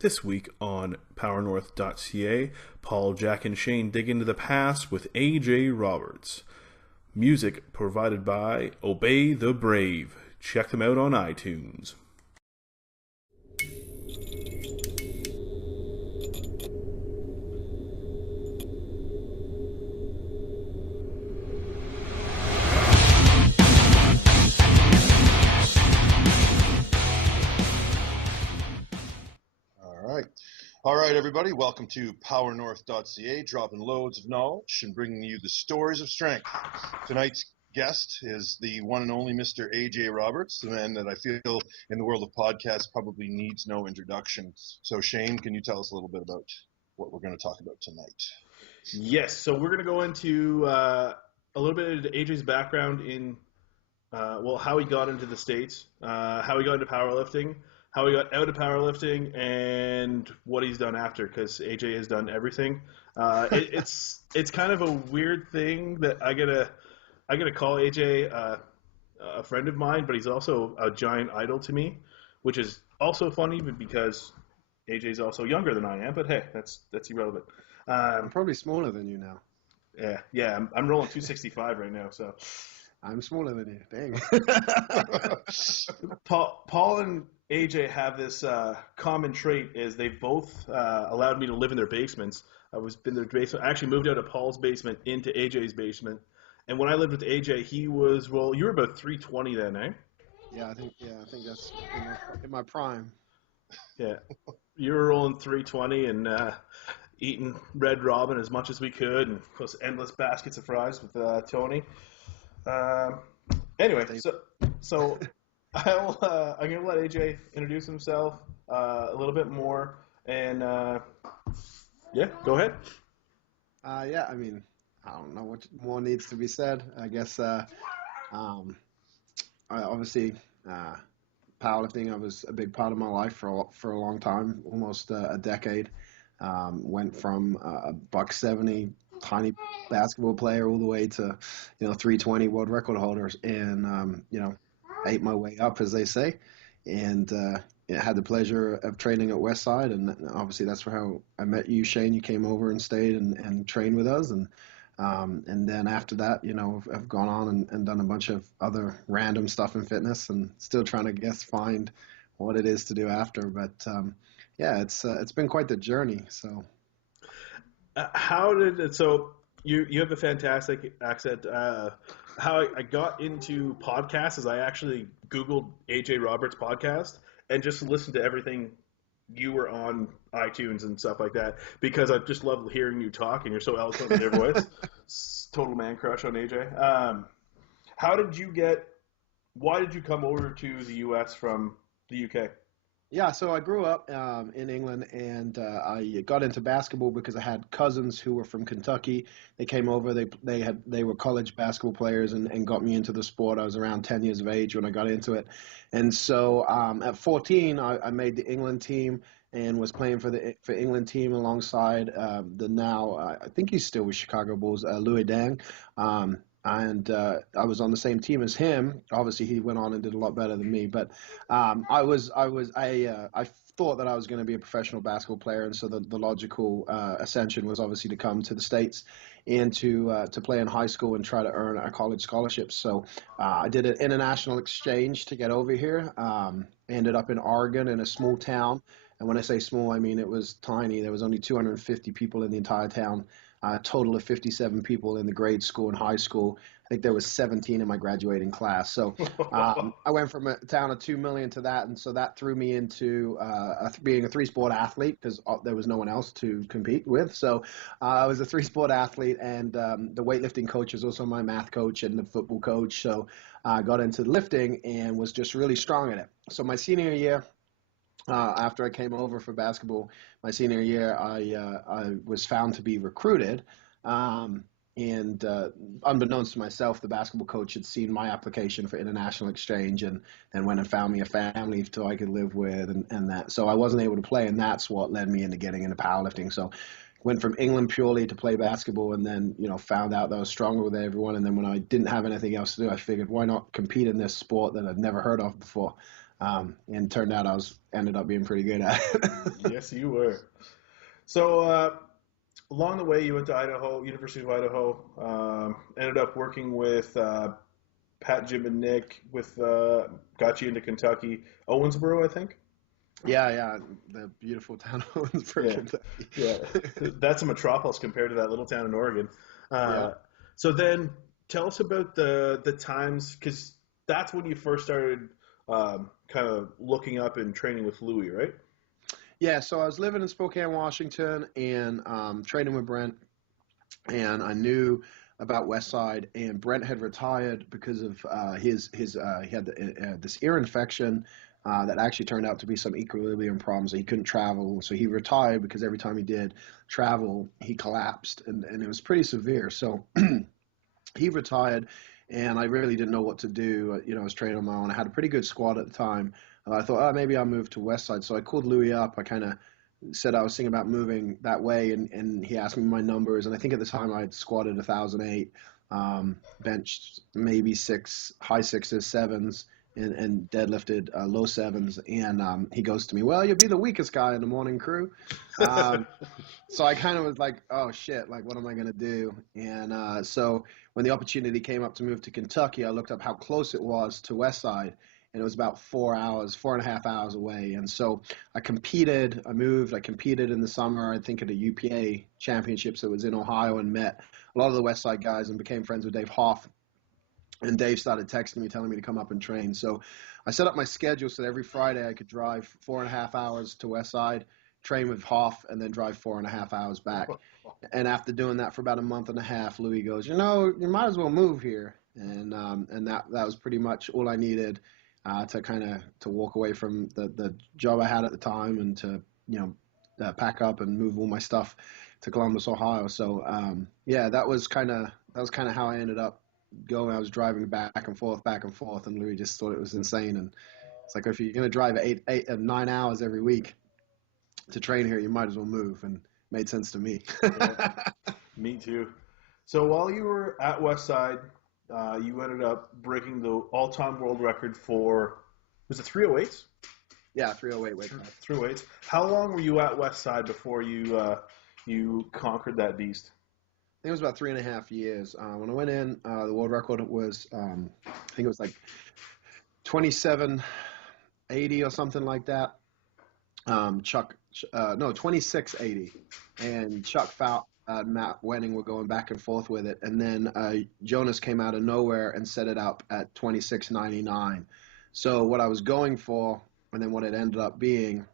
This week on PowerNorth.ca, Paul, Jack, and Shane dig into the past with A.J. Roberts. Music provided by Obey the Brave. Check them out on iTunes. All right, everybody, welcome to PowerNorth.ca, dropping loads of knowledge and bringing you the stories of strength. Tonight's guest is the one and only Mr. A.J. Roberts, the man that I feel in the world of podcasts probably needs no introduction. So, Shane, can you tell us a little bit about what we're going to talk about tonight? Yes, so we're going to go into a little bit of AJ's background in, how he got into the States, how he got into powerlifting, how he got out of powerlifting, and what he's done after, because AJ has done everything. It's kind of a weird thing that I gotta call AJ a friend of mine, but he's also a giant idol to me, which is also funny because AJ's also younger than I am. But hey, that's irrelevant. I'm probably smaller than you now. Yeah, I'm rolling 265 right now, so. I'm smaller than you. Dang. Paul and AJ have this common trait is they've both allowed me to live in their basements. I was in their basement. I actually moved out of Paul's basement into AJ's basement. And when I lived with AJ, he was, you were about 320 then, eh? Yeah, I think that's in my prime. Yeah. You were rolling 320 and eating Red Robin as much as we could, and of course endless baskets of fries with Tony. Anyway, so I'm gonna let AJ introduce himself a little bit more, and yeah, go ahead. Yeah, I mean, I don't know what more needs to be said. I guess obviously powerlifting was a big part of my life for a long time, almost a decade. Went from a $170 tiny basketball player all the way to 320 world record holders, and ate my way up, as they say, and had the pleasure of training at Westside, and obviously that's how I met you, Shane. You came over and stayed and trained with us, and then after that, I've gone on and done a bunch of other random stuff in fitness, and still trying to find what it is to do after. But yeah, it's been quite the journey. So. So you have a fantastic accent. How I got into podcasts is I actually Googled AJ Roberts podcast and just listened to everything you were on iTunes and stuff like that, because I just love hearing you talk, and you're so eloquent with your voice. Total man crush on AJ. Why did you come over to the US from the UK? Yeah, so I grew up in England, and I got into basketball because I had cousins who were from Kentucky. They came over. They were college basketball players and got me into the sport. I was around 10 years of age when I got into it, and so at 14 I made the England team and was playing for England team alongside the now I think he's still with Chicago Bulls, Louis Dang. And I was on the same team as him. Obviously, he went on and did a lot better than me. But I thought that I was going to be a professional basketball player, and so the logical ascension was obviously to come to the States and to play in high school and try to earn a college scholarship. So I did an international exchange to get over here. Ended up in Oregon in a small town, and when I say small, I mean it was tiny. There was only 250 people in the entire town. A total of 57 people in the grade school and high school. I think there was 17 in my graduating class. So I went from a town of 2 million to that, and so that threw me into being a three-sport athlete, because there was no one else to compete with. So I was a three-sport athlete, and the weightlifting coach was also my math coach and the football coach. So I got into lifting and was just really strong at it. So my senior year, after I came over for basketball, my senior year, I was found to be recruited, and unbeknownst to myself, the basketball coach had seen my application for international exchange and went and found me a family so I could live with, and that. So I wasn't able to play, and that's what led me into getting into powerlifting. So went from England purely to play basketball, and then found out that I was stronger with everyone. And then when I didn't have anything else to do, I figured, why not compete in this sport that I'd never heard of before. And turned out ended up being pretty good at it. Yes, you were. So along the way, you went to Idaho, University of Idaho. Ended up working with Pat, Jim, and Nick. Got you into Kentucky, Owensboro, I think. Yeah, the beautiful town of Owensboro, Yeah, Kentucky. yeah. That's a metropolis compared to that little town in Oregon. Yeah. So then, tell us about the times, because that's when you first started kind of looking up and training with Louie, right? Yeah, so I was living in Spokane, Washington, and training with Brent, and I knew about Westside, and Brent had retired because of he had this ear infection that actually turned out to be some equilibrium problems. He couldn't travel, so he retired because every time he did travel, he collapsed, and it was pretty severe. So he retired, and I really didn't know what to do. I was training on my own. I had a pretty good squad at the time. I thought, oh, maybe I'll move to Westside. So I called Louis up. I kind of said I was thinking about moving that way, and he asked me my numbers. And I think at the time I had squatted 1,008, benched maybe high sixes, sevens, and deadlifted low sevens. And he goes to me, well, you'll be the weakest guy in the morning crew. So I kind of was like, oh shit, like what am I going to do? And so when the opportunity came up to move to Kentucky, I looked up how close it was to Westside, and it was about 4.5 hours away. And so I competed in the summer, I think at the UPA championships that was in Ohio, and met a lot of the Westside guys and became friends with Dave Hoff. And Dave started texting me, telling me to come up and train. So I set up my schedule so that every Friday I could drive 4.5 hours to Westside, train with Hoff, and then drive 4.5 hours back. And after doing that for about a month and a half, Louis goes, you might as well move here. And that was pretty much all I needed to walk away from the job I had at the time, and to pack up and move all my stuff to Columbus, Ohio. So that was kind of how I ended up going. I was driving back and forth, and Louis just thought it was insane. And it's like, if you're going to drive 9 hours every week to train here, you might as well move. And it made sense to me. Yeah, me too. So while you were at Westside, you ended up breaking the all-time world record for, was it 308s? Yeah, 308 weight class. 308s. How long were you at Westside before you conquered that beast? I think it was about 3.5 years. When I went in, the world record was, I think it was like 2780 or something like that. 2680. And Chuck Fout, Matt Wenning were going back and forth with it. And then Jonas came out of nowhere and set it up at 2699. So what I was going for, and then what it ended up being,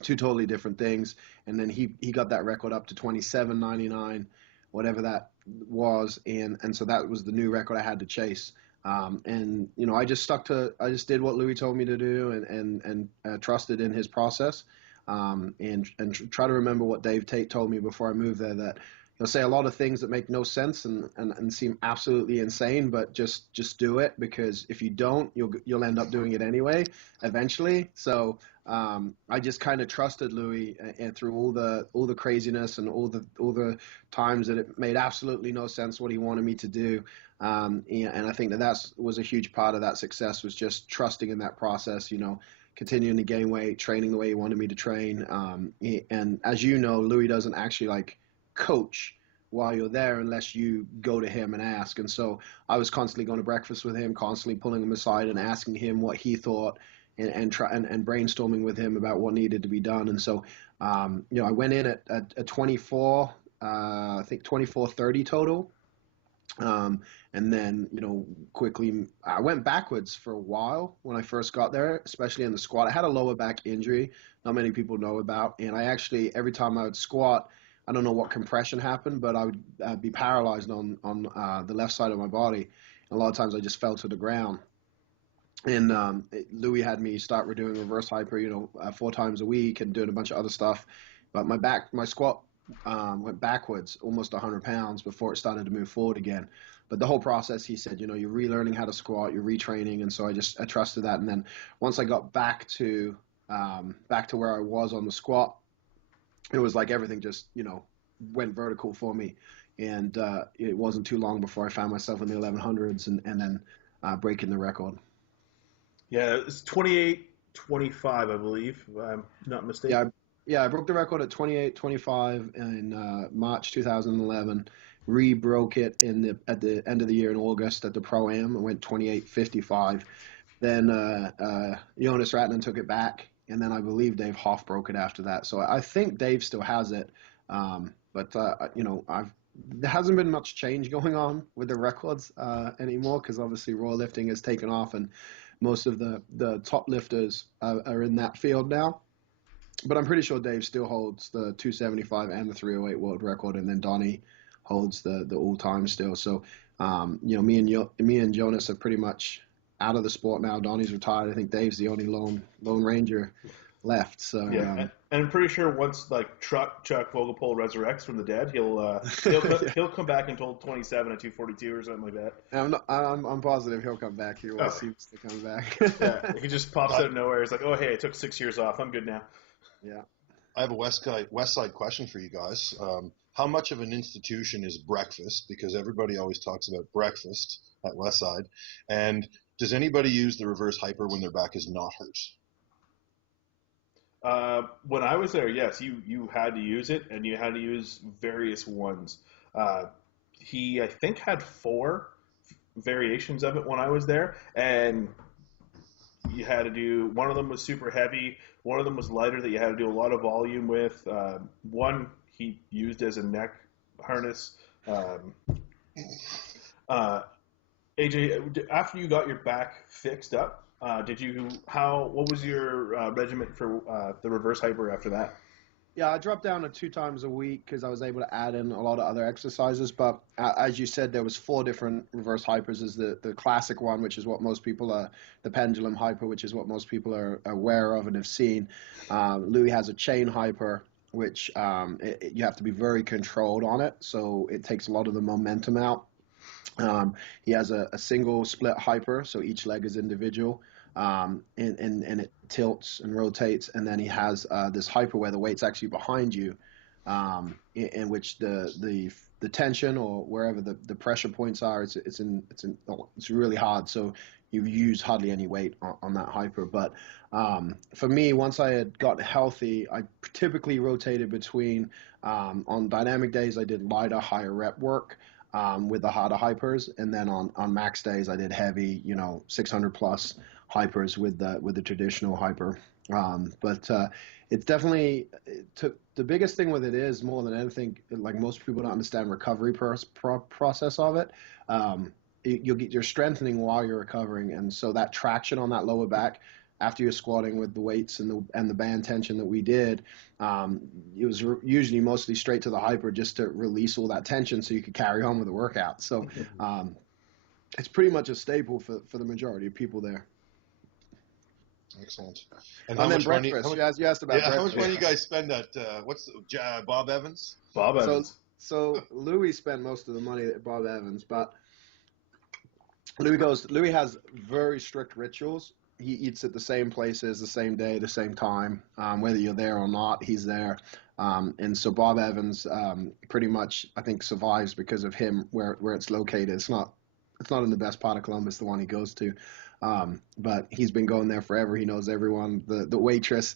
two totally different things. And then he got that record up to 2799, whatever that was, and so that was the new record I had to chase. And I just did what Louis told me to do, and trusted in his process, and try to remember what Dave Tate told me before I moved there, that he'll say a lot of things that make no sense and seem absolutely insane, but just do it, because if you don't, you'll end up doing it anyway eventually. So I just kind of trusted Louis, and through all the craziness and all the times that it made absolutely no sense what he wanted me to do. And I think that was a huge part of that success, was just trusting in that process, continuing to gain weight, training the way he wanted me to train. And as you know, Louis doesn't actually coach while you're there unless you go to him and ask. And so I was constantly going to breakfast with him, constantly pulling him aside and asking him what he thought, and brainstorming with him about what needed to be done. And so, I went in at 24, I think 2430 total. And then, quickly, I went backwards for a while when I first got there, especially in the squat. I had a lower back injury, not many people know about. And I actually, every time I would squat, I don't know what compression happened, but I would be paralyzed on the left side of my body. And a lot of times I just fell to the ground. And Louis had me start doing reverse hyper, 4 times a week, and doing a bunch of other stuff. But my squat went backwards almost 100 pounds before it started to move forward again. But the whole process, he said, you're relearning how to squat, you're retraining. And so I trusted that. And then once I got back to where I was on the squat, it was like everything just, went vertical for me. And it wasn't too long before I found myself in the 1100s and then breaking the record. Yeah, it's 28-25, I believe, if I'm not mistaken. Yeah, I broke the record at 28:25 in March 2011. Re-broke it at the end of the year in August at the Pro-Am. I went 28:55. Then Jonas Ratnan took it back, and then I believe Dave Hoff broke it after that. So I think Dave still has it, but there hasn't been much change going on with the records anymore because obviously raw lifting has taken off, and most of the top lifters are in that field now. But I'm pretty sure Dave still holds the 275 and the 308 world record, and then Donnie holds the all-time still. So, me and Jonas are pretty much out of the sport now. Donnie's retired. I think Dave's the only lone ranger left. So yeah, and I'm pretty sure once like Chuck Vogelpohl resurrects from the dead, he'll come back and hold 27 at 242 or something like that. I'm positive he'll come back. He always seems to come back. Yeah, he just pops out of nowhere. He's like, oh hey, I took 6 years off. I'm good now. Yeah. I have a Westside question for you guys. How much of an institution is breakfast? Because everybody always talks about breakfast at Westside. And does anybody use the reverse hyper when their back is not hurt? When I was there, yes, you had to use it, and you had to use various ones. He, I think, had 4 variations of it when I was there, and you had to do, one of them was super heavy, one of them was lighter that you had to do a lot of volume with. One he used as a neck harness. AJ, after you got your back fixed up, what was your regimen for the reverse hyper after that? Yeah, I dropped down to 2 times a week because I was able to add in a lot of other exercises. But as you said, there was 4 different reverse hypers. Is the classic one, which is what most people are, the pendulum hyper, which is what most people are aware of and have seen. Louis has a chain hyper, which you have to be very controlled on it. So it takes a lot of the momentum out. He has a single split hyper, so each leg is individual. And it tilts and rotates, and then he has this hyper where the weight's actually behind you, in which the tension or wherever the pressure points are, it's really hard. So you use hardly any weight on that hyper. But for me, once I had gotten healthy, I typically rotated between on dynamic days I did lighter, higher rep work. With the harder hypers, and then on max days I did heavy, 600 plus hypers with the traditional hyper. But it's definitely the biggest thing with it is, more than anything, like most people don't understand recovery process of it. You're strengthening while you're recovering, and so that traction on that lower back after you're squatting with the weights and the band tension that we did, it was usually mostly straight to the hyper just to release all that tension so you could carry on with the workout. So it's pretty much a staple for the majority of people there. Excellent. And then breakfast. You asked about breakfast. How much money you guys spend at Bob Evans? Bob Evans. So Louis spent most of the money at Bob Evans, but Louis has very strict rituals. He eats at the same places, the same day, the same time. Whether you're there or not, he's there. And so Bob Evans pretty much, I think, survives because of him where it's located. It's not in the best part of Columbus, the one he goes to. But he's been going there forever. He knows everyone. The waitress,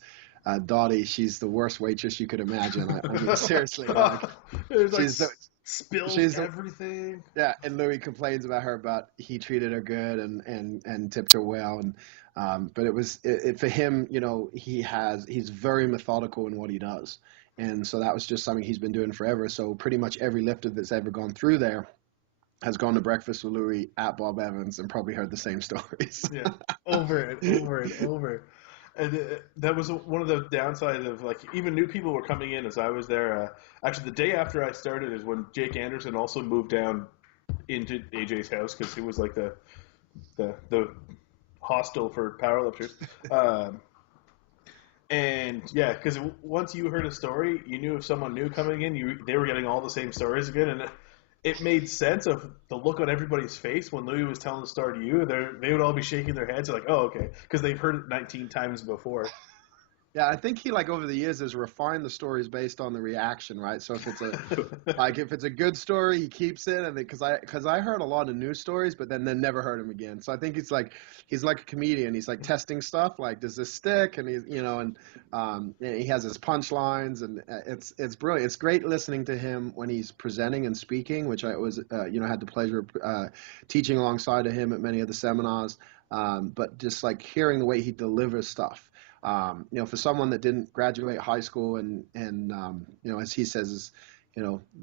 Dottie, she's the worst waitress you could imagine. I mean, seriously. Spills everything. Yeah, and Louis complains about her, but he treated her good and tipped her well. And but it was for him, he's very methodical in what he does, and so that was just something he's been doing forever. So pretty much every lifter that's ever gone through there has gone to breakfast with Louis at Bob Evans and probably heard the same stories. Yeah, over and over and over. And that was one of the downsides of, like, even new people were coming in as I was there. Actually, the day after I started is when Jake Anderson also moved down into AJ's house because he was like the hostel for powerlifters. And yeah, because once you heard a story, you knew if someone new coming in, they were getting all the same stories again, and it made sense of the look on everybody's face when Louis was telling the story to you. They would all be shaking their heads like, oh, okay, because they've heard it 19 times before. Yeah, I think he like over the years has refined the stories based on the reaction, right? So if it's a if it's a good story, he keeps it, and because I heard a lot of news stories, but then never heard him again. So I think he's like a comedian. He's like testing stuff, like does this stick? And and he has his punchlines, and it's brilliant. It's great listening to him when he's presenting and speaking, which I was had the pleasure of teaching alongside of him at many of the seminars. But just like hearing the way he delivers stuff. For someone that didn't graduate high school and as he says,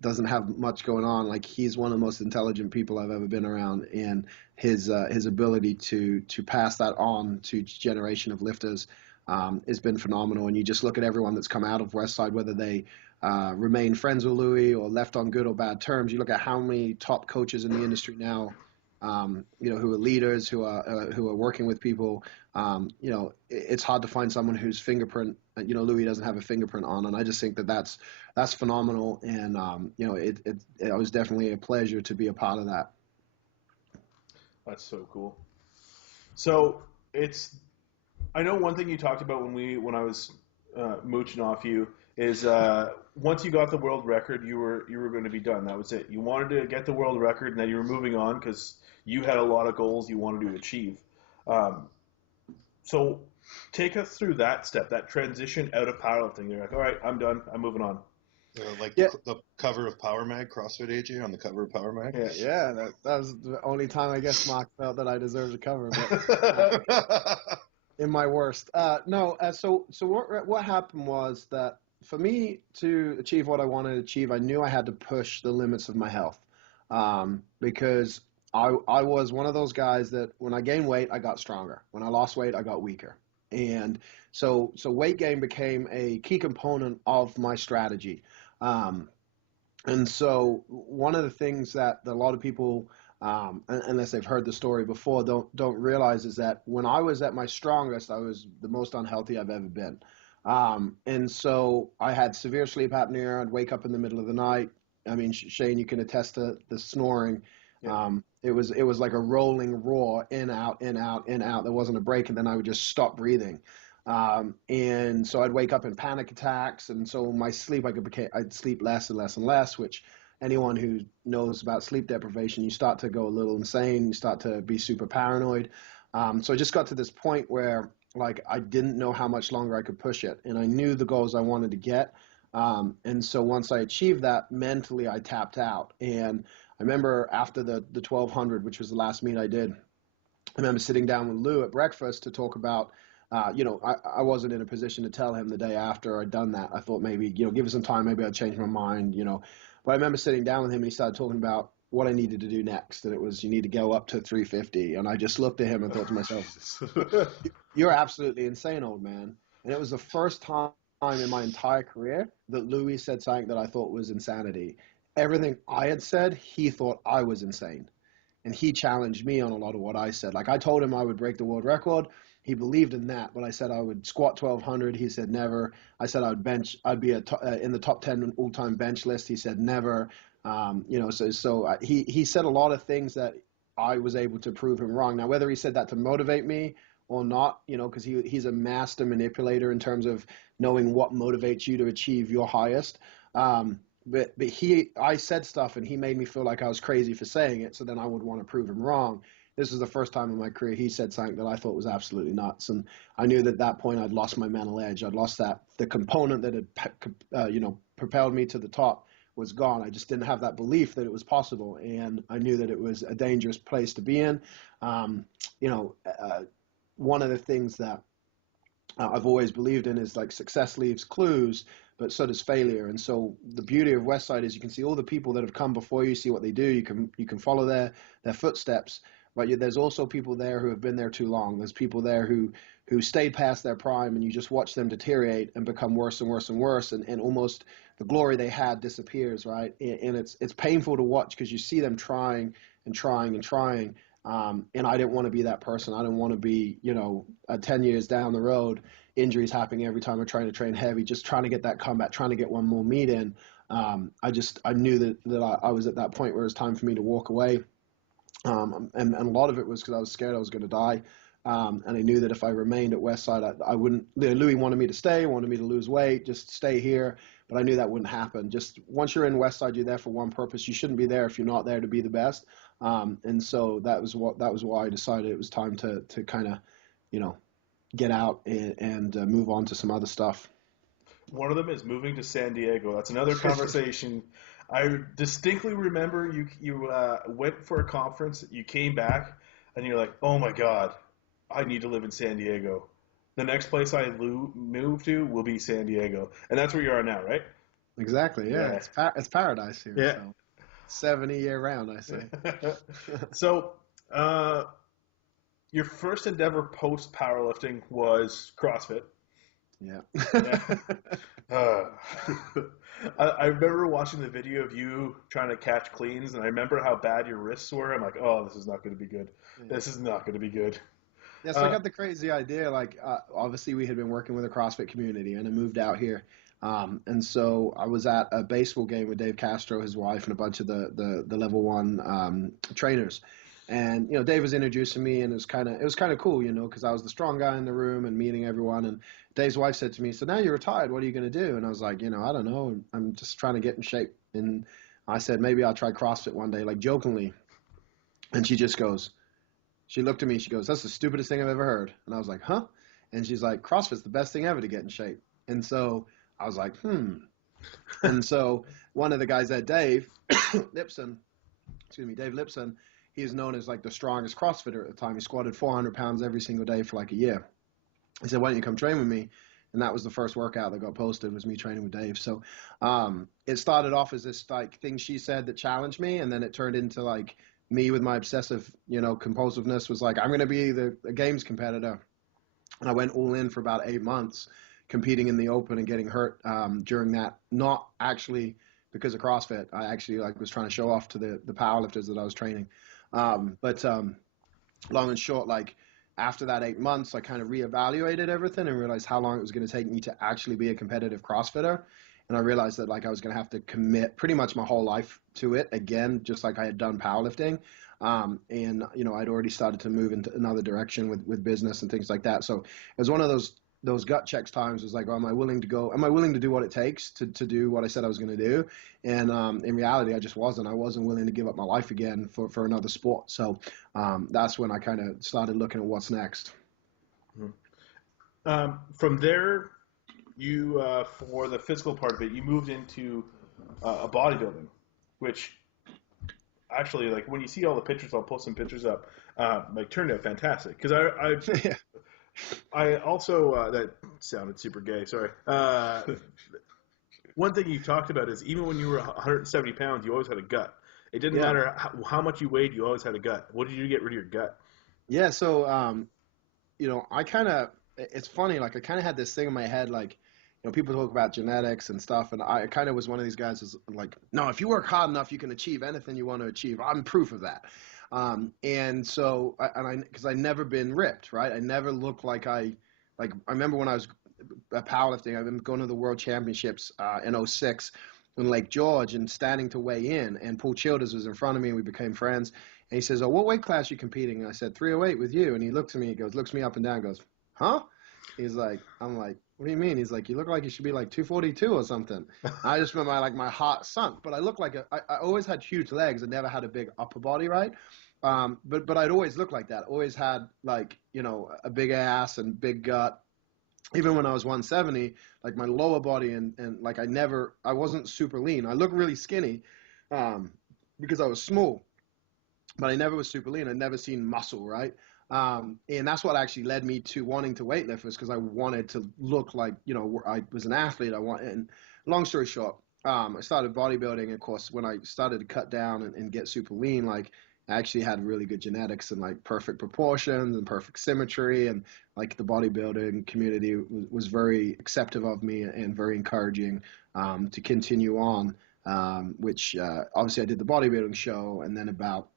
doesn't have much going on, like he's one of the most intelligent people I've ever been around, and his ability to pass that on to each generation of lifters has been phenomenal. And you just look at everyone that's come out of Westside, whether they remain friends with Louis or left on good or bad terms. You look at how many top coaches in the industry now, who are leaders, who are working with people. It's hard to find someone whose fingerprint, Louis doesn't have a fingerprint on, and I just think that that's phenomenal. And it was definitely a pleasure to be a part of that. That's so cool. So I know one thing you talked about when I was mooching off you is once you got the world record, you were going to be done. That was it. You wanted to get the world record, and then you were moving on because you had a lot of goals you wanted to achieve. So take us through that step, that transition out of powerlifting. You're like, all right, I'm done. I'm moving on. The cover of Power Mag, CrossFit AJ on the cover of Power Mag. Yeah, that was the only time I guess Mark felt that I deserved a cover. But, in my worst. So what happened was that for me to achieve what I wanted to achieve, I knew I had to push the limits of my health, because I was one of those guys that when I gained weight, I got stronger. When I lost weight, I got weaker. And so weight gain became a key component of my strategy. And so one of the things that a lot of people, unless they've heard the story before, don't realize is that when I was at my strongest, I was the most unhealthy I've ever been. And so I had severe sleep apnea. I'd wake up in the middle of the night. I mean, Shane, you can attest to the snoring. Yeah. It was like a rolling roar, in, out, in, out, in, out. There wasn't a break, and then I would just stop breathing. And so I'd wake up in panic attacks, and so my sleep, I'd sleep less and less and less, which anyone who knows about sleep deprivation, you start to go a little insane, you start to be super paranoid. So I just got to this point where like I didn't know how much longer I could push it, and I knew the goals I wanted to get. And so once I achieved that, mentally I tapped out. And I remember after the 1200, which was the last meet I did, I remember sitting down with Lou at breakfast to talk about, I wasn't in a position to tell him the day after I'd done that. I thought maybe, give it some time, maybe I'd change my mind, But I remember sitting down with him and he started talking about what I needed to do next. And it was, you need to go up to 350. And I just looked at him and thought to myself, you're absolutely insane, old man. And it was the first time in my entire career that Louis said something that I thought was insanity. Everything I had said, he thought I was insane. And he challenged me on a lot of what I said. Like I told him I would break the world record. He believed in that, but I said I would squat 1,200. He said never. I said I'd be in the top 10 all-time bench list. He said never. He said a lot of things that I was able to prove him wrong. Now, whether he said that to motivate me or not, because he's a master manipulator in terms of knowing what motivates you to achieve your highest. But I said stuff and he made me feel like I was crazy for saying it. So then I would want to prove him wrong. This was the first time in my career he said something that I thought was absolutely nuts. And I knew that at that point I'd lost my mental edge. I'd lost the component that had, propelled me to the top was gone. I just didn't have that belief that it was possible. And I knew that it was a dangerous place to be in. One of the things that I've always believed in is like success leaves clues, but so does failure. And so the beauty of Westside is you can see all the people that have come before you, see what they do. You can follow their footsteps. But there's also people there who have been there too long. There's people there who stayed past their prime, and you just watch them deteriorate and become worse and worse and worse, and almost the glory they had disappears, right? And it's painful to watch because you see them trying and trying and trying. And I didn't want to be that person. I didn't want to be, 10 years down the road, injuries happening every time I'm trying to train heavy, just trying to get that comeback, trying to get one more meet in. I knew that I was at that point where it was time for me to walk away. And a lot of it was because I was scared I was going to die. And I knew that if I remained at Westside, I wouldn't. Louis wanted me to stay, wanted me to lose weight, just stay here. But I knew that wouldn't happen. Just once you're in Westside, you're there for one purpose. You shouldn't be there if you're not there to be the best. And so that was why I decided it was time to kind of, get out and move on to some other stuff. One of them is moving to San Diego. That's another conversation. I distinctly remember you went for a conference. You came back, and you're like, "Oh my God, I need to live in San Diego. The next place I move to will be San Diego," and that's where you are now, right? Exactly. Yeah. It's paradise here. Yeah. So 70 year round, I say. So, your first endeavor post powerlifting was CrossFit. Yeah. I remember watching the video of you trying to catch cleans, and I remember how bad your wrists were. I'm like, oh, this is not going to be good. This is not going to be good. Yeah, so I got the crazy idea. Like, obviously, we had been working with a CrossFit community, and I moved out here. And so I was at a baseball game with Dave Castro, his wife, and a bunch of the level 1 trainers. And Dave was introducing me, and it was kind of cool, because I was the strong guy in the room and meeting everyone. And Dave's wife said to me, "So now you're retired, what are you going to do?" And I was like, I don't know. I'm just trying to get in shape. And I said, maybe I'll try CrossFit one day, like jokingly. And she looked at me, she goes, "That's the stupidest thing I've ever heard." And I was like, "Huh?" And she's like, "CrossFit's the best thing ever to get in shape." And so I was like, And so one of the guys there, Dave Lipson, he is known as like the strongest CrossFitter at the time. He squatted 400 pounds every single day for like a year. He said, "Why don't you come train with me?" And that was the first workout that got posted, was me training with Dave. So it started off as this like thing she said that challenged me, and then it turned into like me with my obsessive, compulsiveness was like, I'm going to be a games competitor. And I went all in for about 8 months competing in the open and getting hurt during that, not actually because of CrossFit. I actually was trying to show off to the powerlifters that I was training. But long and short, after that 8 months, I kind of reevaluated everything and realized how long it was going to take me to actually be a competitive CrossFitter. And I realized that I was going to have to commit pretty much my whole life to it again, just like I had done powerlifting. And I'd already started to move into another direction with business and things like that. So it was one of those gut checks times. Was like, oh, am I willing to go? Am I willing to do what it takes to do what I said I was going to do? And in reality, I just wasn't. I wasn't willing to give up my life again for another sport. So that's when I kind of started looking at what's next. From there, you for the physical part of it, you moved into a bodybuilding, which actually, when you see all the pictures, I'll post some pictures up. Turned out fantastic because I also that sounded super gay. Sorry. One thing you talked about is even when you were 170 pounds, you always had a gut. It didn't matter how much you weighed, you always had a gut. What did you do to get rid of your gut? Yeah. So I kind of, it's funny. I kind of had this thing in my head, people talk about genetics and stuff, and I kind of was one of these guys who's like, no, if you work hard enough, you can achieve anything you want to achieve. I'm proof of that. And so, because I never been ripped, right? I never looked I remember when I was powerlifting, I've been going to the World Championships in 2006 in Lake George and standing to weigh in, and Paul Childers was in front of me, and we became friends. And he says, "Oh, what weight class are you competing?" And I said, 308 with you. And he looks at me, looks me up and down, goes, "Huh?" He's like, I'm like, "What do you mean?" He's like, "You look like you should be 242 or something." I just remember my heart sunk, but I looked like I always had huge legs. I never had a big upper body, right? But I'd always looked like that. Always had a big ass and big gut. Even when I was 170, my lower body and I wasn't super lean. I looked really skinny because I was small, but I never was super lean. I'd never seen muscle, right? And that's what actually led me to wanting to weightlift, was because I wanted to look like, I was an athlete. And long story short, I started bodybuilding. Of course, when I started to cut down and get super lean, I actually had really good genetics and perfect proportions and perfect symmetry. And the bodybuilding community was very accepting of me and very encouraging to continue on, which obviously I did the bodybuilding show. And then about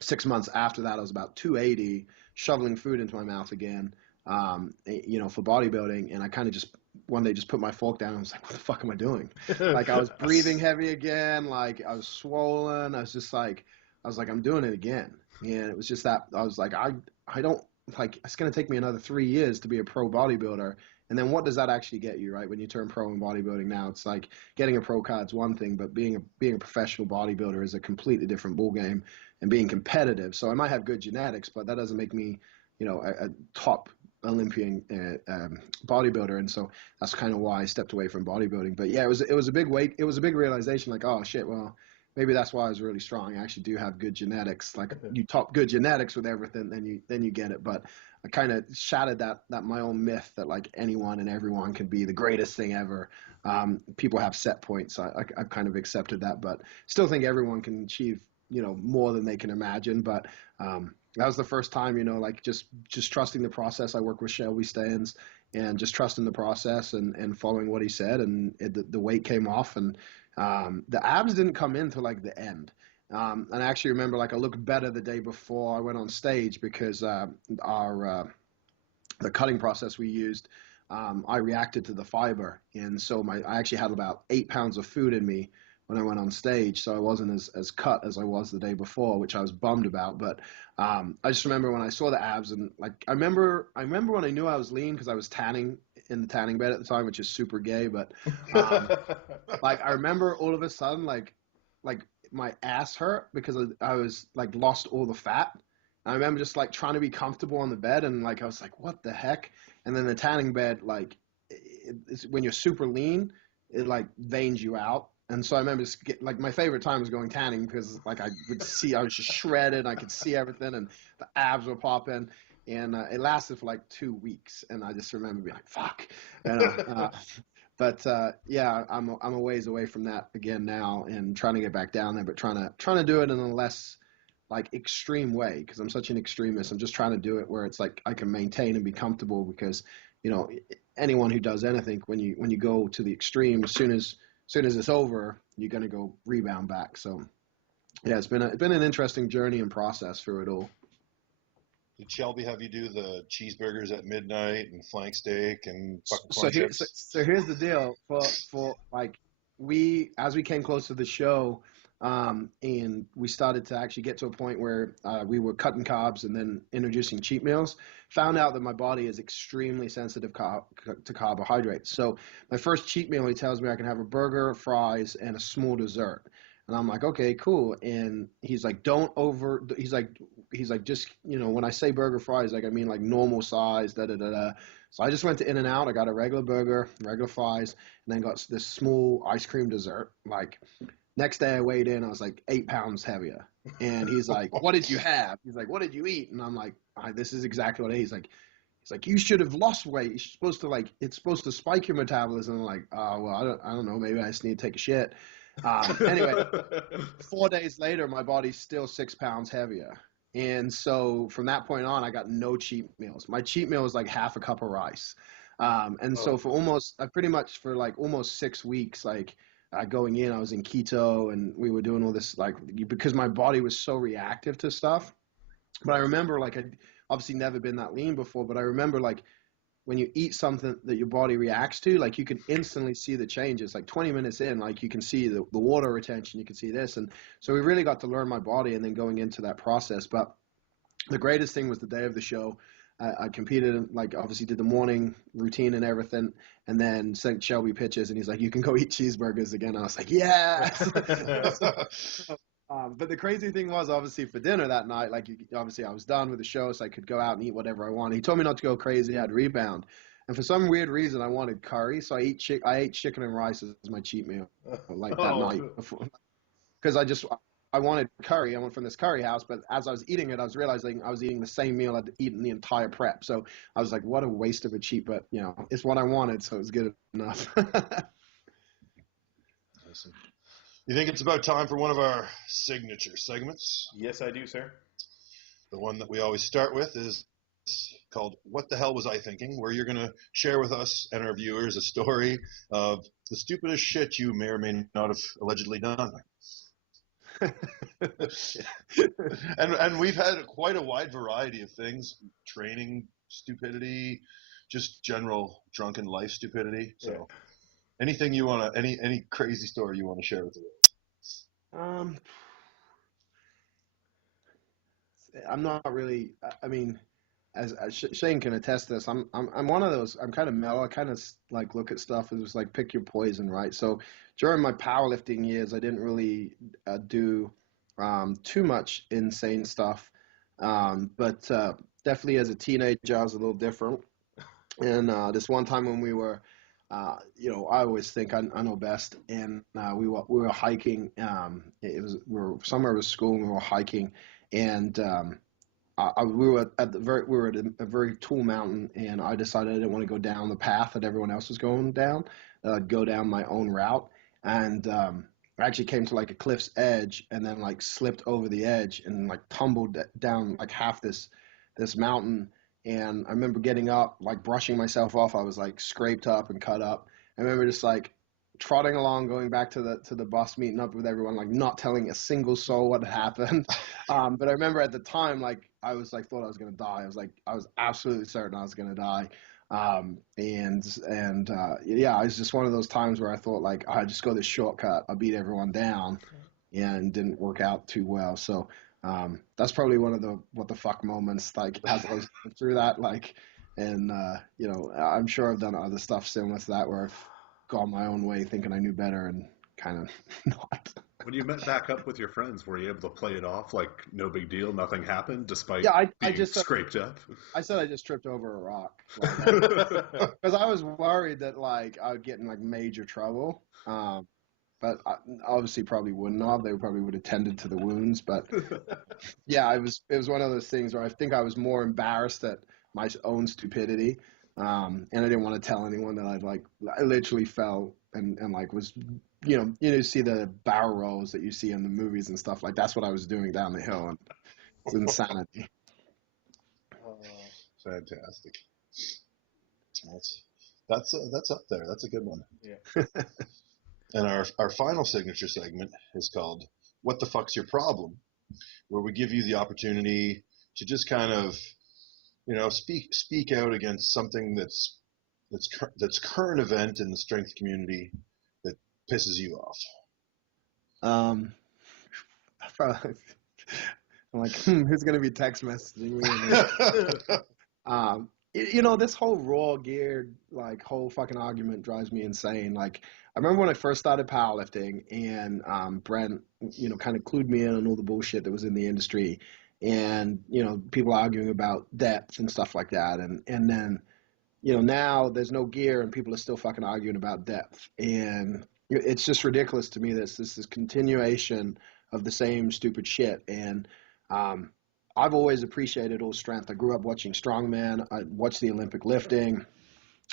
6 months after that, I was about 280, shoveling food into my mouth again, for bodybuilding. And I kind of just one day just put my fork down and I was like, what the fuck am I doing? I was breathing heavy again. I was swollen. I was like, I'm doing it again. And it was just that I was like, I don't like it's going to take me another 3 years to be a pro bodybuilder. And then what does that actually get you, right? When you turn pro in bodybuilding now, it's like getting a pro card's one thing, but being a professional bodybuilder is a completely different ball game, and being competitive. So I might have good genetics, but that doesn't make me, a top Olympian bodybuilder. And so that's kind of why I stepped away from bodybuilding. But yeah, it was a big weight. It was a big realization, like, oh shit, well, maybe that's why I was really strong. I actually do have good genetics. Like you top good genetics with everything, then you get it. But I kind of shattered that my own myth that like anyone and everyone can be the greatest thing ever. People have set points. I've kind of accepted that, but still think everyone can achieve more than they can imagine. But that was the first time, like just trusting the process. I work with Shelby Stans, and just trusting the process and following what he said, and the weight came off, and the abs didn't come in till like the end. And I actually remember, like, I looked better the day before I went on stage because the cutting process we used, I reacted to the fiber, and so I actually had about 8 pounds of food in me when I went on stage, so I wasn't as cut as I was the day before, which I was bummed about. But I just remember when I saw the abs, and like I remember when I knew I was lean, because I was tanning in the tanning bed at the time, which is super gay. But like I remember all of a sudden, like my ass hurt because I was like lost all the fat. And I remember just like trying to be comfortable on the bed, and like I was like, what the heck? And then the tanning bed, like when you're super lean, it like veins you out. And so I remember like my favorite time was going tanning, because like I was just shredded. I could see everything, and the abs were popping. And it lasted for like 2 weeks, and I just remember being like, "Fuck," you know. But yeah, I'm a ways away from that again now, and trying to get back down there, but trying to do it in a less like extreme way, because I'm such an extremist. I'm just trying to do it where it's like I can maintain and be comfortable, because anyone who does anything, when you go to the extreme, as soon as it's over, you're gonna go rebound back. So yeah, it's been an interesting journey and process through it all. Did Shelby have you do the cheeseburgers at midnight and flank steak and fucking So corn chips? here's the deal. For like, as we came close to the show, and we started to actually get to a point where we were cutting carbs and then introducing cheat meals, found out that my body is extremely sensitive to carbohydrates. So my first cheat meal, he tells me I can have a burger, fries, and a small dessert. And I'm like, okay, cool. And he's like, he's like, just, when I say burger fries, like, I mean like normal size, da da da da. So I just went to In-N-Out. I got a regular burger, regular fries, and then got this small ice cream dessert. Like, next day I weighed in, I was like 8 pounds heavier. And he's like, what did you have? He's like, what did you eat? And I'm like, this is exactly what I ate. He's like, you should have lost weight. You're supposed to it's supposed to spike your metabolism. I'm like, oh, well, I don't know. Maybe I just need to take a shit. Anyway, 4 days later, my body's still 6 pounds heavier. And so from that point on, I got no cheat meals. My cheat meal was like half a cup of rice. So pretty much for like almost 6 weeks, like going in, I was in keto, and we were doing all this, like, because my body was so reactive to stuff. But I remember, like, I'd obviously never been that lean before, but I remember, like, when you eat something that your body reacts to, like, you can instantly see the changes. Like 20 minutes in, like, you can see the water retention, you can see this. And so we really got to learn my body, and then going into that process. But the greatest thing was the day of the show. I competed, like, obviously did the morning routine and everything, and then sent Shelby pictures, and he's like, you can go eat cheeseburgers again. I was like, yes. But the crazy thing was, obviously, for dinner that night, like, obviously I was done with the show, so I could go out and eat whatever I wanted. He told me not to go crazy. I'd rebound. And for some weird reason, I wanted curry, so I ate chicken and rice as my cheat meal, like, that night before. Because I wanted curry. I went from this curry house, but as I was eating it, I was realizing I was eating the same meal I'd eaten the entire prep. So I was like, what a waste of a cheat, but it's what I wanted, so it was good enough. Awesome. You think it's about time for one of our signature segments? Yes, I do, sir. The one that we always start with is called What the Hell Was I Thinking?, where you're going to share with us and our viewers a story of the stupidest shit you may or may not have allegedly done. and we've had quite a wide variety of things: training stupidity, just general drunken life stupidity. So yeah. Anything you want to, any crazy story you want to share with us? I'm not really, I mean, as Shane can attest to this, I'm one of those. I'm kind of mellow. I kind of like look at stuff as like pick your poison, right? So during my powerlifting years, I didn't really do too much insane stuff, but definitely as a teenager, I was a little different. And this one time when we were, I always think I know best, and we were hiking. We were somewhere with school, and we were hiking, and we were at a very tall mountain, and I decided I didn't want to go down the path that everyone else was going down. I'd go down my own route, and I actually came to like a cliff's edge, and then like slipped over the edge and like tumbled down like half this mountain. And I remember getting up, like brushing myself off. I was like scraped up and cut up. I remember just like trotting along, going back to the bus, meeting up with everyone, like not telling a single soul what had happened. But I remember at the time, like I was like thought I was gonna die. I was absolutely certain I was gonna die. Yeah, it was just one of those times where I thought like I just go this shortcut, I'll beat everyone down, and didn't work out too well. So that's probably one of the what the fuck moments, like as I was going through that, like, and I'm sure I've done other stuff similar to that where I've gone my own way thinking I knew better and kind of not. When you met back up with your friends, were you able to play it off like no big deal, nothing happened, despite I just scraped up? I said I just tripped over a rock because I was worried that like I would get in like major trouble. But obviously probably wouldn't have. They probably would have tended to the wounds. But yeah, it was one of those things where I think I was more embarrassed at my own stupidity, and I didn't want to tell anyone that I literally fell and like was see the barrel rolls that you see in the movies and stuff, like that's what I was doing down the hill, and it's insanity. Fantastic. That's up there. That's a good one. Yeah. And our final signature segment is called "What the Fuck's Your Problem?", where we give you the opportunity to just kind of, speak out against something that's current event in the strength community that pisses you off. I'm like, who's gonna be text messaging me? This whole raw geared like whole fucking argument drives me insane. Like I remember when I first started powerlifting, and Brent, kind of clued me in on all the bullshit that was in the industry, and people arguing about depth and stuff like that, and then now there's no gear and people are still fucking arguing about depth, and it's just ridiculous to me. This is continuation of the same stupid shit, and I've always appreciated all strength. I grew up watching strongman. I watched the Olympic lifting.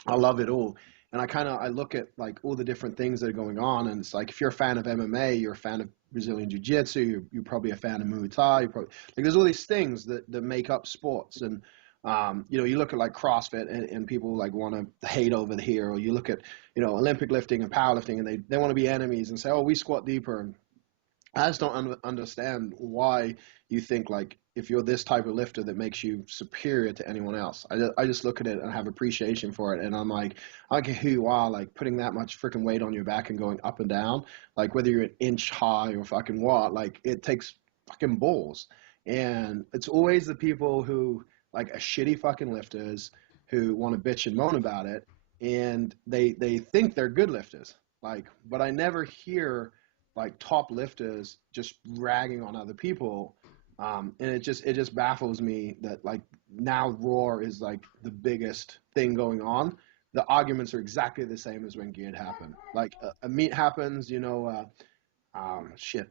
I love it all. And I look at like all the different things that are going on, and it's like if you're a fan of MMA, you're a fan of Brazilian Jiu-Jitsu, you're probably a fan of Muay Thai. Like there's all these things that make up sports, and you look at like CrossFit, and people like want to hate over here, or you look at Olympic lifting and powerlifting, and they want to be enemies and say, oh, we squat deeper. And I just don't understand why you think like if you're this type of lifter that makes you superior to anyone else. I just look at it and have appreciation for it, and I'm like, I don't care who you are, like putting that much freaking weight on your back and going up and down, like whether you're an inch high or fucking what, like it takes fucking balls. And it's always the people who like are shitty fucking lifters who want to bitch and moan about it, and they think they're good lifters. Like, but I never hear like top lifters just ragging on other people, and it just baffles me that like now Raw is like the biggest thing going on. The arguments are exactly the same as when geared happened. Like a meet happens,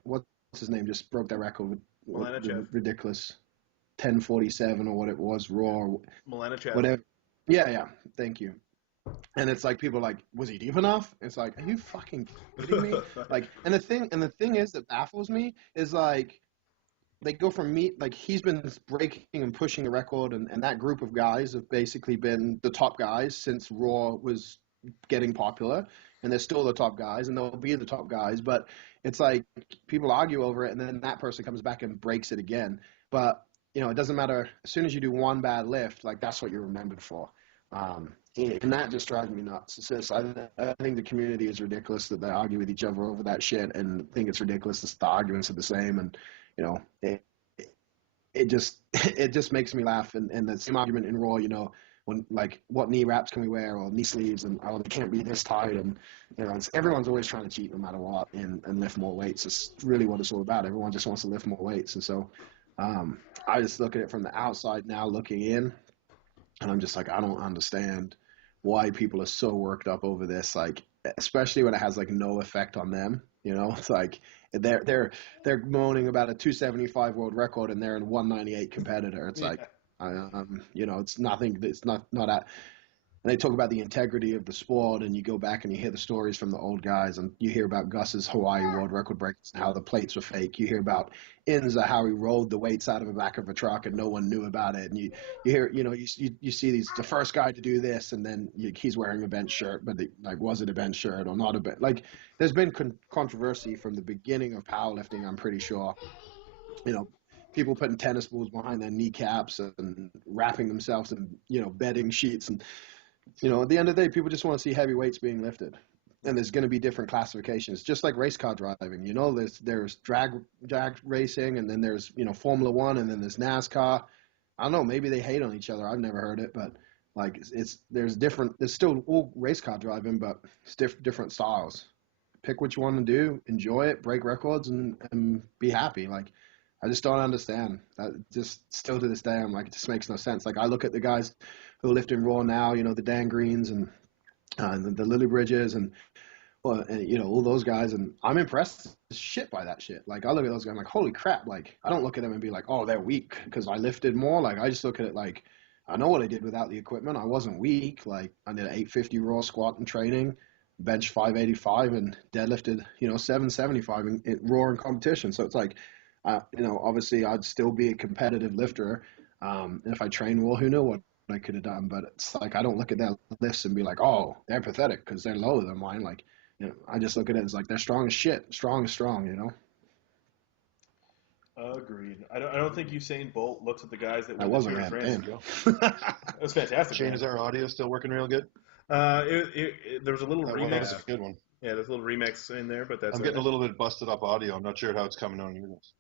what's his name just broke that record with ridiculous 10:47 or what it was, Raw, Milanichev. whatever. Yeah, thank you. And it's like people are like, was he deep enough? It's like, are you fucking kidding me? Like, and the thing is that baffles me is like they go from meet, like he's been breaking and pushing the record, and that group of guys have basically been the top guys since Raw was getting popular, and they're still the top guys, and they'll be the top guys. But it's like people argue over it, and then that person comes back and breaks it again. But it doesn't matter. As soon as you do one bad lift, like that's what you're remembered for. And that just drives me nuts. It's just, I think the community is ridiculous that they argue with each other over that shit, and think it's ridiculous that the arguments are the same. And it just it just makes me laugh. And the same argument in Raw, when like what knee wraps can we wear or knee sleeves, and they can't be this tight, and everyone's always trying to cheat no matter what and lift more weights. It's really what it's all about. Everyone just wants to lift more weights, and so I just look at it from the outside now, looking in, and I'm just like, I don't understand why people are so worked up over this, like especially when it has like no effect on them. It's like they're moaning about a 275 world record and they're a 198 competitor. It's like, it's nothing. It's not at. And they talk about the integrity of the sport, and you go back and you hear the stories from the old guys, and you hear about Gus's Hawaii world record breaks and how the plates were fake. You hear about Inza, how he rolled the weights out of the back of a truck and no one knew about it. And you hear, you see the first guy to do this, and then he's wearing a bench shirt, but was it a bench shirt or not a bench? Like, there's been controversy from the beginning of powerlifting, I'm pretty sure. People putting tennis balls behind their kneecaps and wrapping themselves in, bedding sheets. And, at the end of the day, people just want to see heavy weights being lifted. And there's going to be different classifications, just like race car driving. There's drag racing, and then there's, Formula One, and then there's NASCAR. I don't know, maybe they hate on each other. I've never heard it, but like there's still all race car driving, but it's different styles. Pick what you want to do, enjoy it, break records, and be happy. Like, I just don't understand that. Just still to this day, I'm like, it just makes no sense. Like, I look at the guys who are lifting raw now, the Dan Greens and the Lily Bridges and all those guys, and I'm impressed as shit by that shit. Like, I look at those guys, I'm like, holy crap. Like, I don't look at them and be like, oh, they're weak because I lifted more. Like, I just look at it like, I know what I did without the equipment. I wasn't weak. Like, I did an 850 raw squat in training, bench 585, and deadlifted 775 in raw in competition. So it's like, obviously I'd still be a competitive lifter. And if I trained well, who knew what I could have done? But it's like, I don't look at their lifts and be like, oh, they're pathetic because they're lower than mine. Like, I just look at it as like, they're strong as shit. Strong is strong, Agreed. I don't think Usain Bolt looks at the guys that I win the wasn't Tour de France man. and go. That was fantastic. Shane, is our audio still working real good? There was a little remix. That was a good one. Yeah, there's a little remix in there, but that's. I'm getting a little bit busted up audio. I'm not sure how it's coming on yours.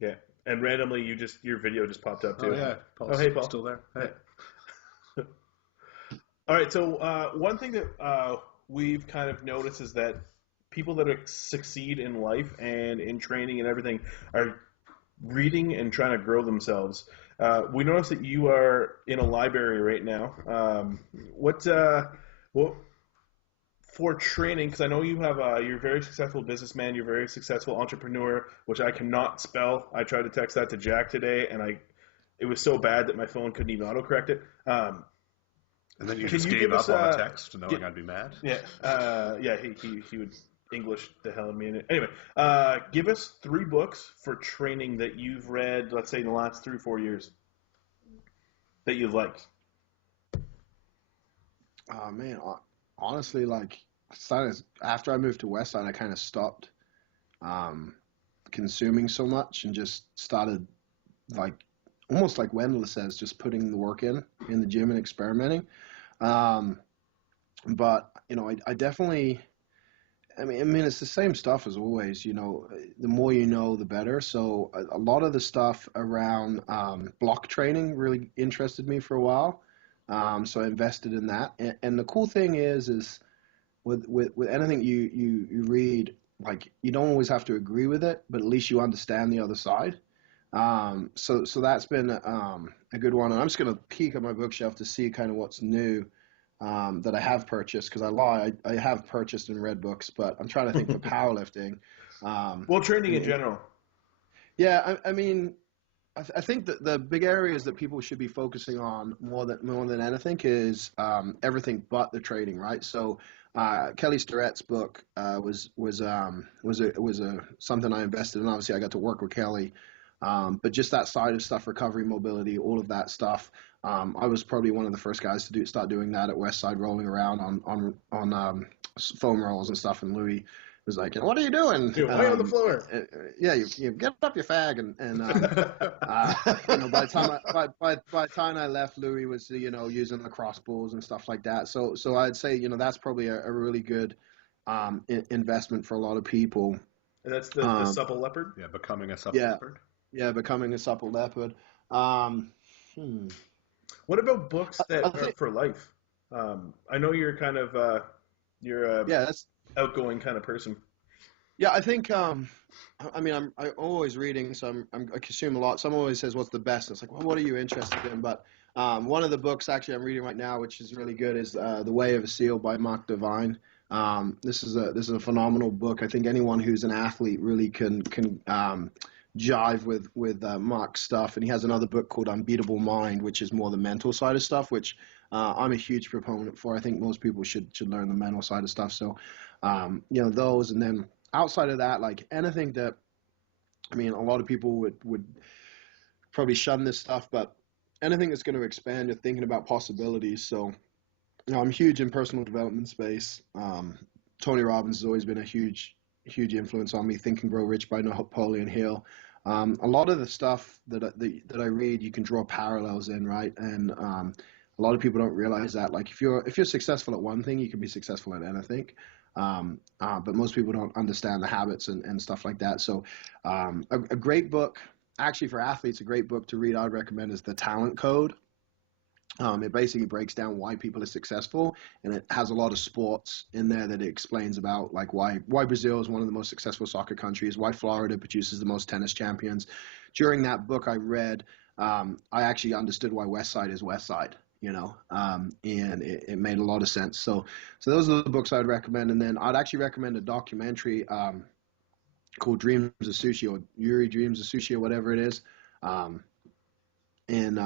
Yeah, and randomly your video just popped up too. Oh yeah, Paul's hey Paul, still there. Hey. All right, so one thing that we've kind of noticed is that people that succeed in life and in training and everything are reading and trying to grow themselves. We noticed that you are in a library right now. What for training? Because I know you have you're a very successful businessman. You're a very successful entrepreneur, which I cannot spell. I tried to text that to Jack today, and it was so bad that my phone couldn't even autocorrect it. And then you just gave up on the text, knowing I'd be mad. Yeah, he would English the hell out of me. Anyway, give us 3 books for training that you've read, let's say in the last 3 or 4 years, that you've liked. Oh man, honestly, like, after I moved to Westside, I kind of stopped consuming so much and just started, like, almost like Wendell says, just putting the work in the gym and experimenting. But I definitely, I mean, it's the same stuff as always. The more you know, the better. So a lot of the stuff around block training really interested me for a while. So I invested in that. And the cool thing is with anything you read, like, you don't always have to agree with it, but at least you understand the other side. So that's been a good one. And I'm just going to peek at my bookshelf to see kind of what's new that I have purchased, because I have purchased and read books, but I'm trying to think for powerlifting. Well, training in general. Yeah, I mean, I think that the big areas that people should be focusing on more than anything is everything but the trading, right? So Kelly Starrett's book was something I invested in. Obviously, I got to work with Kelly, but just that side of stuff, recovery, mobility, all of that stuff. I was probably one of the first guys to start doing that at Westside, rolling around on foam rolls and stuff, and Louis was like, what are you doing? Dude, lay on the floor. Yeah, you get up, you fag, and by the time I left, Louis was using the cross balls and stuff like that. So I'd say that's probably a really good investment for a lot of people. And that's the supple leopard. Yeah, becoming a supple leopard. Yeah, Becoming a Supple Leopard. Um, hmm. What about books I that are think for life? I know you're kind of you're a yeah, that's outgoing kind of person. yeah. I think I mean I'm always reading, so I consume a lot. Someone always says, "What's the best?" And it's like, well, what are you interested in? But one of the books actually I'm reading right now, which is really good, is The Way of a Seal by Mark Devine. This is a phenomenal book. I think anyone who's an athlete really can jive with Mark's stuff. And he has another book called Unbeatable Mind, which is more the mental side of stuff, which I'm a huge proponent for. I think most people should learn the mental side of stuff. So, those, and then outside of that, like anything that, I mean, a lot of people would probably shun this stuff, but anything that's going to expand your thinking about possibilities. So, I'm huge in personal development space. Tony Robbins has always been a huge influence on me. Think and Grow Rich by Napoleon Hill. A lot of the stuff that I read, you can draw parallels in, right? And a lot of people don't realize that. Like if you're successful at one thing, you can be successful at anything. But most people don't understand the habits and stuff like that. So a great book, actually for athletes, a great book to read I'd recommend is The Talent Code. It basically breaks down why people are successful, and it has a lot of sports in there that it explains about, like why Brazil is one of the most successful soccer countries, why Florida produces the most tennis champions. During that book I read, I actually understood why Westside is Westside, and it made a lot of sense. So those are the books I'd recommend, and then I'd actually recommend a documentary called Dreams of Sushi, or Yuri Dreams of Sushi, or whatever it is. And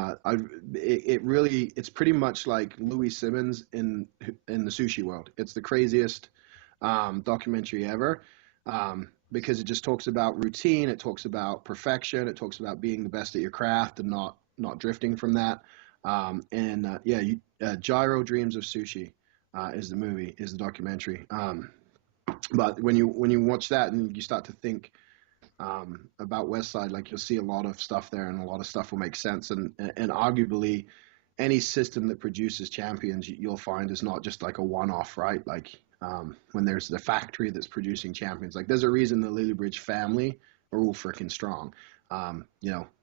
it's pretty much like Louis Simmons in the sushi world. It's the craziest documentary ever, because it just talks about routine, it talks about perfection, it talks about being the best at your craft and not drifting from that. Gyro Dreams of Sushi is the documentary. But when you watch that and you start to think about Westside, like you'll see a lot of stuff there, and a lot of stuff will make sense. And arguably, any system that produces champions, you'll find is not just like a one-off, right? Like when there's the factory that's producing champions, like there's a reason the Lillibridge family are all freaking strong.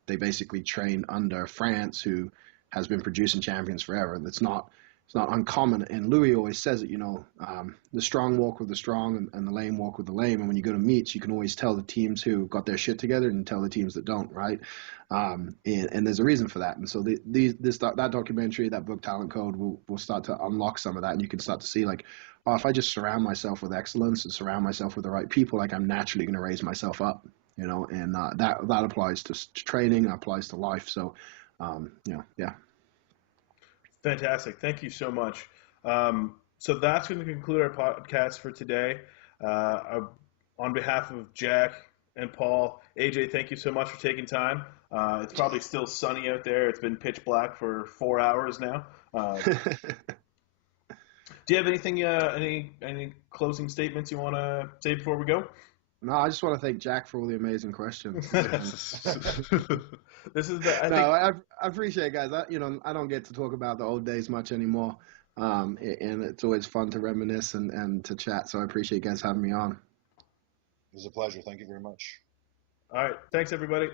They basically train under France, who has been producing champions forever. It's not uncommon. And Louis always says it, the strong walk with the strong, and the lame walk with the lame. And when you go to meets, you can always tell the teams who got their shit together and tell the teams that don't, right? And there's a reason for that. And so that documentary, that book, Talent Code, will start to unlock some of that. And you can start to see, like, oh, if I just surround myself with excellence and surround myself with the right people, like I'm naturally going to raise myself up, and that applies to training, and applies to life. So, yeah. Fantastic. Thank you so much. So that's going to conclude our podcast for today. On behalf of Jack and Paul, AJ, thank you so much for taking time. It's probably still sunny out there. It's been pitch black for 4 hours now. Do you have anything, any closing statements you want to say before we go? No, I just want to thank Jack for all the amazing questions. This is the. I appreciate it, guys. I don't get to talk about the old days much anymore, and it's always fun to reminisce and to chat. So I appreciate you guys having me on. It was a pleasure. Thank you very much. All right. Thanks, everybody.